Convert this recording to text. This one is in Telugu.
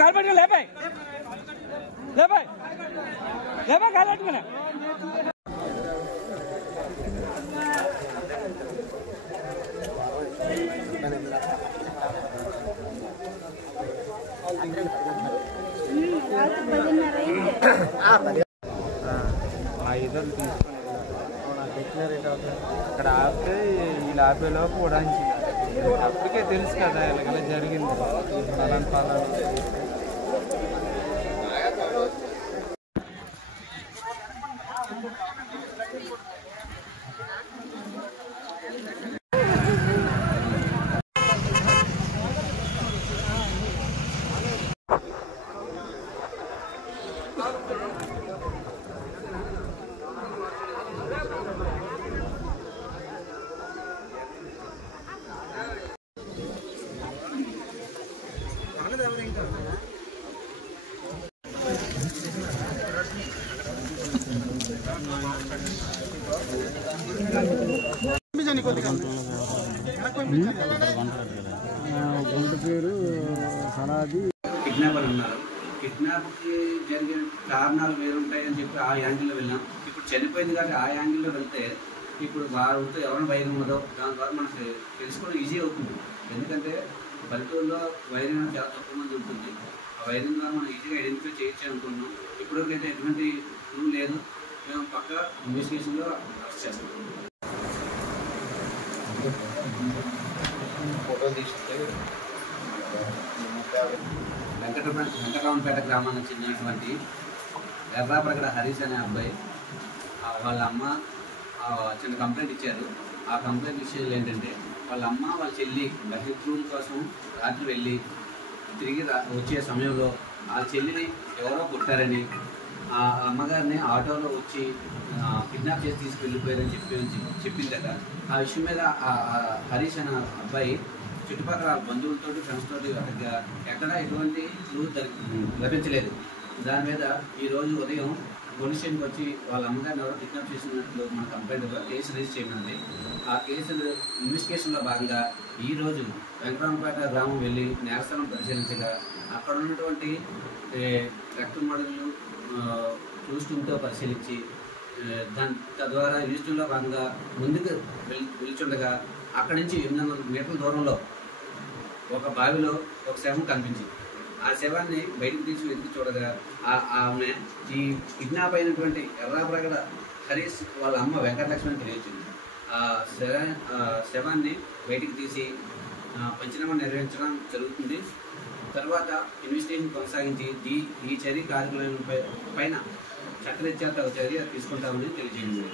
కాలు పట్టుకుని లేపాయి లేపాయి లేపాయి కాలు పట్టుకున్నా ఇద్దరు తీసుకొని అక్కడ ఆపితే వీళ్ళు ఆపేలోపు ఉడాంచి అప్పటికే తెలుసు కదా ఇలాగ జరిగింది పలానా పలానా పేరు సనాది కిడ్నాపర్ ఉన్నారు. కిడ్నాప్కి జరిగిన కారణాలు వేరుంటాయని చెప్పి ఆ యాంగిల్లో వెళ్ళాం. ఇప్పుడు చనిపోయింది కాబట్టి ఆ యాంగిల్లో వెళ్తే ఇప్పుడు వారితో ఎవరైనా వైరం ఉన్నదో దాని ద్వారా మనకు తెలుసుకోవడం ఈజీ అవుతుంది. ఎందుకంటే పల్లెటూరులో వైరం చాలా తక్కువ మంది ఉంటుంది. ఆ వైరం ద్వారా మనం ఈజీగా ఐడెంటిఫై చేయొచ్చు అనుకుంటున్నాం. ఇప్పటికైతే ఎటువంటి రూల్ లేదు. మేము పక్క ఇన్వెస్టిగేషన్లో అరెస్ట్ చేస్తాం. ఫోటోలు తీస్తే వెంకటరామపేట గ్రామానికి చెందినటువంటి ఎర్రాప్రగడ హరీష్ అనే అబ్బాయి వాళ్ళ అమ్మ చిన్న కంప్లైంట్ ఇచ్చారు. ఆ కంప్లైంట్ విషయాలు ఏంటంటే వాళ్ళ అమ్మ వాళ్ళ చెల్లి బహిర్గృహం కోసం రాత్రి వెళ్ళి తిరిగి వచ్చే సమయంలో ఆ చెల్లిని ఎవరో కొట్టారని ఆ అమ్మగారిని ఆటోలో వచ్చి కిడ్నాప్ చేసి తీసుకెళ్ళిపోయారని చెప్పిందట. ఆ విషయం మీద హరీష్ అనే అబ్బాయి చుట్టుపక్కల బంధువులతో ఫ్రెండ్స్ తోటి ఎక్కడ ఎటువంటి క్లూ లభించలేదు. దాని మీద ఈరోజు ఉదయం పోలీస్ స్టేషన్కి వచ్చి వాళ్ళ అమ్మగారిని ఎవరో కిడ్నాప్ చేసినట్లు మన కంప్లైంట్గా కేసు రిజిస్టర్ చేయనుంది. ఆ కేసు ఇన్వెస్టిగేషన్లో భాగంగా ఈరోజు వెంకటరామపేట గ్రామం వెళ్ళి నేరస్థలం పరిశీలించగా అక్కడ ఉన్నటువంటి రక్తం మడుగులు చూస్తుంటూ పరిశీలించి తద్వారా ఇన్వెస్టిగేషన్లో భాగంగా ముందుకు వెళ్తుండగా అక్కడి నుంచి 800 మీటర్ల దూరంలో ఒక బావిలో ఒక శవం కనిపించింది. ఆ శవాన్ని బయటకు తీసి వెతికి చూడగా ఆమె ఈ కిడ్నాప్ అయినటువంటి ఎర్రాప్రగడ హరీష్ వాళ్ళ అమ్మ వెంకటలక్ష్మి అని తెలియచింది. ఆ శవాన్ని బయటికి తీసి పంచనామా నిర్వహించడం జరుగుతుంది. తర్వాత ఇన్వెస్టిగేషన్ కొనసాగించి ఈ చర్య కార్యక్రమం పైన చట్టరీత్యా చర్య తీసుకుంటామని తెలియజేయండి.